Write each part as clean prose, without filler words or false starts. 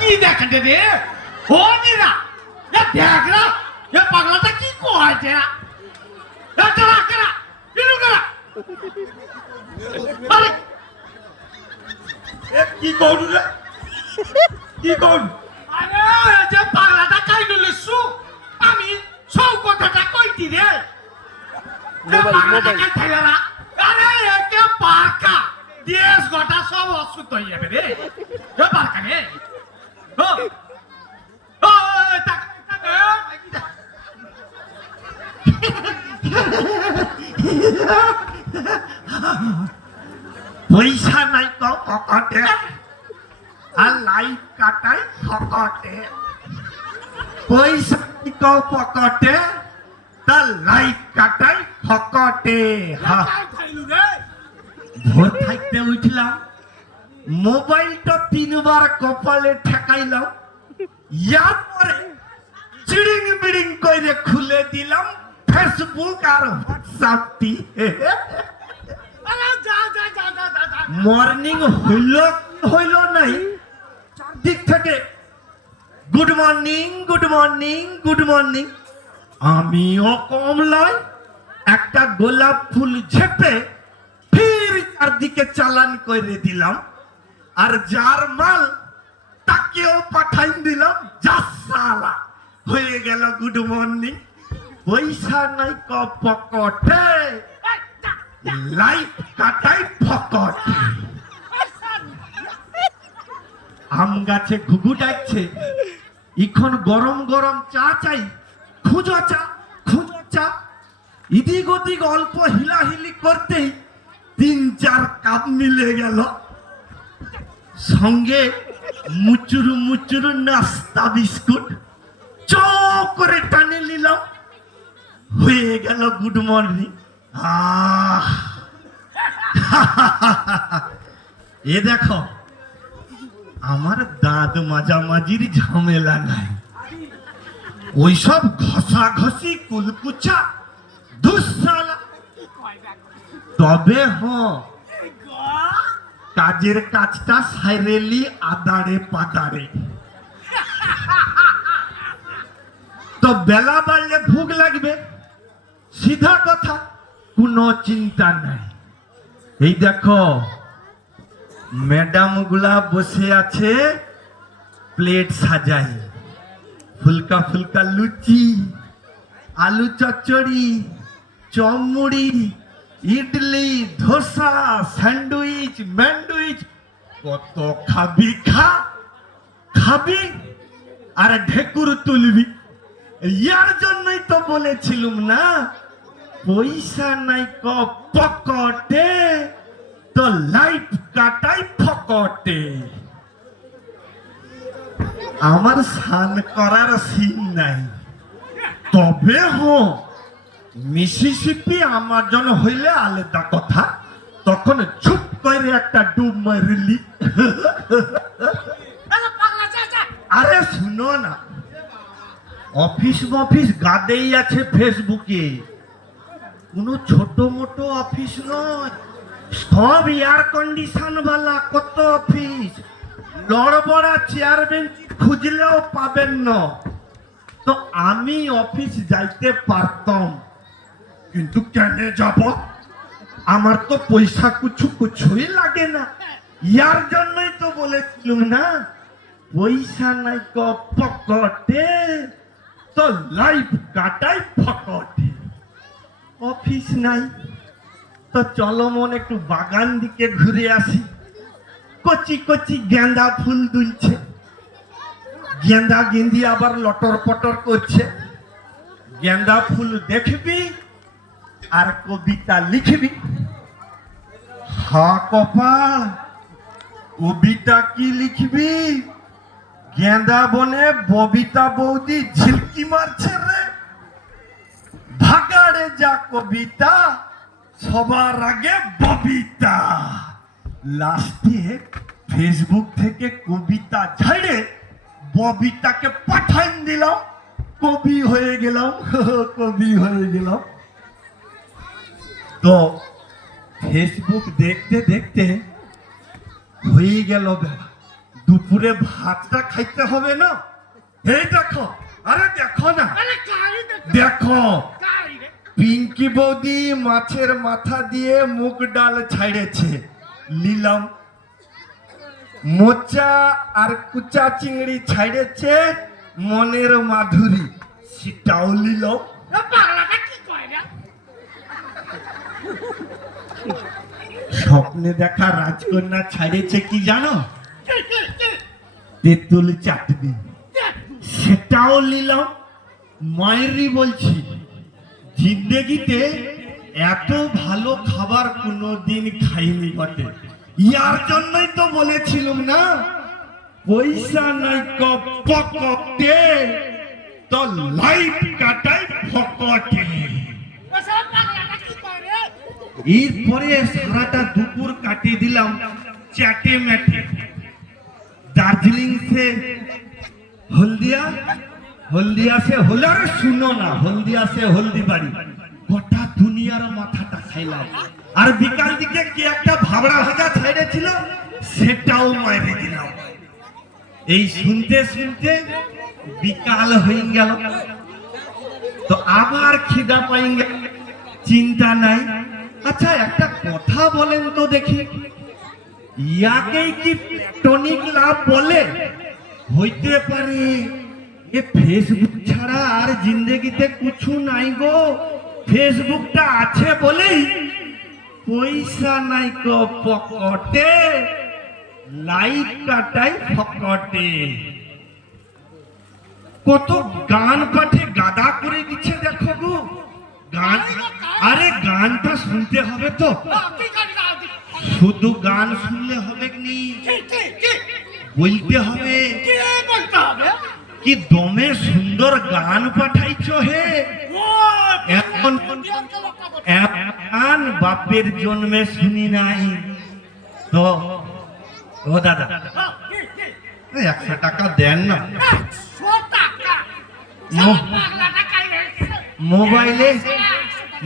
কি দেখে রে ও নিরা এ দেখ না এ পাগলাটা কি কইছে না এ চলা কেনা বিলু কেনা আরে এ কি করু রে কি করু আরে এ যে পাগলাটা কাইলো লসু আমি সব কথাটা কইতি রে মোবাইল খাইলা আরে একে পাকা দেশ গোটা সব অসুস্থ হয়ে যাবে রে এ পাকা রে ও ও টাকা পয়সা নাই তো পকেটে আর লাইট কাটাই পকেটে পয়সা নাই তো পকেটে তার লাইট কাটাই পকেটে ভোর থাকতে উঠলাম মোবাইলটা 3 বার কপালে ঠেকাইলাম ইয়ার পরে চিড়িং বিড়িং করে খুলে দিলাম ফেসবুক আর হোয়াটসঅ্যাপটি মর্নিং হইল নাই চারদিক থেকে good morning good morning good morning আমিও কম লয় একটা গোলাপ ফুল ঝেপে ফির চারদিকে চালান করে দিলাম আর যার মাল তাকেও পাঠাই দিলাম যা সালা হয়ে গেল গুড মর্নিং পয়সা নাই ক পকেটে লাইট কাটাই পকেটে আম গাছে ঘুঘু ডাকছে এখন গরম গরম চা চাই খুঁজো চা ইদিক ওদিক অল্প হিলাহিলি করতেই 3-4 কাপ মিলে গেল সঙ্গে মুচুরু মুচুরু নাস্তা বিস্কুট চক করে টানে নিলাম হয়ে গেল গুড মর্নিং এ দেখো আমার দাঁত মাঝামাঝির ঝামেলা নাই ওইসব ঘষাঘষি কুলকুচা দুঃসালা তবে কাজের কাজটা সাইরেলি আদারে পাদারে তো বেলা বাড়লে ভুক লাগবে সিধা কথা কোনো চিন্তা নাই এই দেখো ম্যাডাম গুলা বসে আছে প্লেট সাজাই ফুলকা ফুলকা লুচি আলু চচ্চড়ি চমড়ি ইডলি ধোসা স্যান্ডউইচ ম্যান্ডউইচ কত খাবি আর ঢেকুর তুলবি ইয়ার জন্যই তো বলেছিলুম না পয়সা নাই ক পকেটে তো লাইট কাটাই ফকটে আমার স্নান করার সিন নাই তবে মিসিসিপি আমাজন হইলে আলাদা কথা তখন চুপ করে একটা ডুব মারিলি আরে শুনো না অফিস গাদেই আছে ফেসবুকে কোনো ছোট মোটো অফিস নয় সব এয়ার কন্ডিশন বালা কত অফিস লড়বড়া চেয়ার বেঞ্চ খুঁজলেও পাবেন না তো আমি অফিস যাইতে পারতাম কিন্তু কেন যাব আমার তো পয়সা কিছুই লাগে না ইয়ার জন্যই তো বলেছিলাম না পয়সা নাই ক পকেটে তো লাইফ কাটাই ফকটে অফিস নাই তো চলো মন একটু বাগান দিকে ঘুরে আসি কচি কচি গেঁদা ফুল দুলছে গেঁদা গেঁদি আবার লটর পটর করছে গেঁদা ফুল দেখবি আর কবিতা লিখবি হা কপাল কবিতা কি লিখবি গেঁদা বনে ববিতা বৌদি ঝিলকি মারছে রে ভাগাড়ে যা কবিতা সবার আগে ববিতা লাস্টে ফেসবুক থেকে কবিতা ঝাড়ে ববিতাকে পাঠাই দিলাম কবি হয়ে গেলাম তো ফেসবুক দেখতে দেখতে হয়ে গেল বেলা দুপুরে ভাতটা খাইতে হবে না। এই দেখো, আরে দেখো না, আরে কাই দেখ দেখো কাই রে পিঙ্কি বৌদি মাছের মাথা দিয়ে মুগ ডাল ছাড়েছে, নিলাম। মোচা আর কুচা চিংড়ি ছাড়েছে মনের মাধুরী, সেটাও নিলাম। এ পাগলাটা কি কয় রে স্বপ্নে দেখা রাজকন্যা ছাড়েছে কি জানো? কি কি কি তেঁতুল চাটনি, সেটাও নিলাম। মায়েরই বলছি, জিন্দেগিতে এত ভালো খাবার কোনোদিন খাইনি বটে। ইয়ার জন্যই তো বলেছিলাম না, পয়সা নাই পকেটে তো লাইফ কাটাই ফকটে। ওসব পাগলাটা কি কয় রে এরপরে সারাটা দুপুর কাটিয়ে দিলাম চ্যাটে ম্যাটে। দার্জিলিং से হলদিয়া, হলদিয়া से হোলার শুনো না, হলদিয়া से হলদিবাড়ি, গোটা দুনিয়ার মাথাটা খাইলাম। আর বিকাল দিকে কি একটা ভাবড়া ভাজা ছেড়েছিল, সেটাও মাইরে দিলাম। এই শুনতে শুনতে বিকাল হয়ে গেল, তো আবার খিদা পাই গেল। চিন্তা নাই। আচ্ছা একটা কথা বলেন তো দেখি, ইয়াকেই কি টনিক লাভ বলে? হইতে পারে এ ফেসবুক ছাড়া আর জিন্দগিতে কিছু নাই গো। ফেসবুকটা আছে বলেই পয়সা নাই গো পকেটে, লাইফ কাটাই ফকটে। কত গান পাঠে গাদা করে দিচ্ছে দেখো গো। গান, আরে গানটা শুনতে হবে তো, কি কয় শুধু গান শুনলে হবে নি, কি কি কি বলতে হবে। কি বলতে হবে কি দমে সুন্দর গান পাঠাইছো হে। ও এখন এখন বাপের জন্মে শুনি নাই তো। ও দাদা, কি কি 100 টাকা দেন না। 100 টাকা সব পাগলাটা কাই রে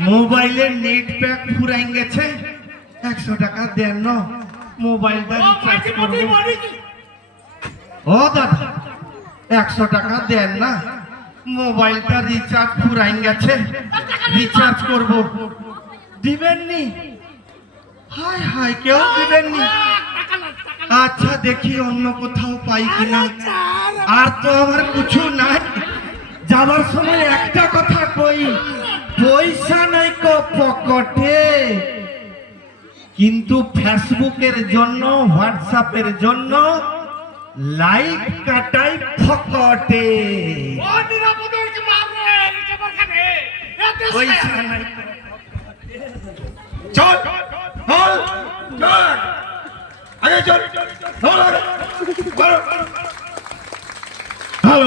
মোবাইলে নেট প্যাক ফুরাই গেছে, 100 টাকা দেন না, মোবাইলটা ও রিচার্জ পাটি পাটি করব। বলি কি ও দাদা 100 টাকা দেন না, মোবাইলটা রিচার্জ ফুরাই গেছে, রিচার্জ করব। দিবেন নি? হাই হাই, কেউ দিবেন নি? টাকা না টাকা না আচ্ছা দেখি অন্য কোথাও পাই কিনা। আর তো আমার কিছু নাই। যাবার সময় একটা কথা কই, পয়সা নাই কো পকেটে, কিন্তু ফেসবুকের জন্য হোয়াটসঅ্যাপের জন্য লাইফ কাটাই ফকটে। ও নিরাপদে কি মারবে এটা বলখানে এতে পয়সা নাই। চল চল চল, আগে চল, চল, চল, চল।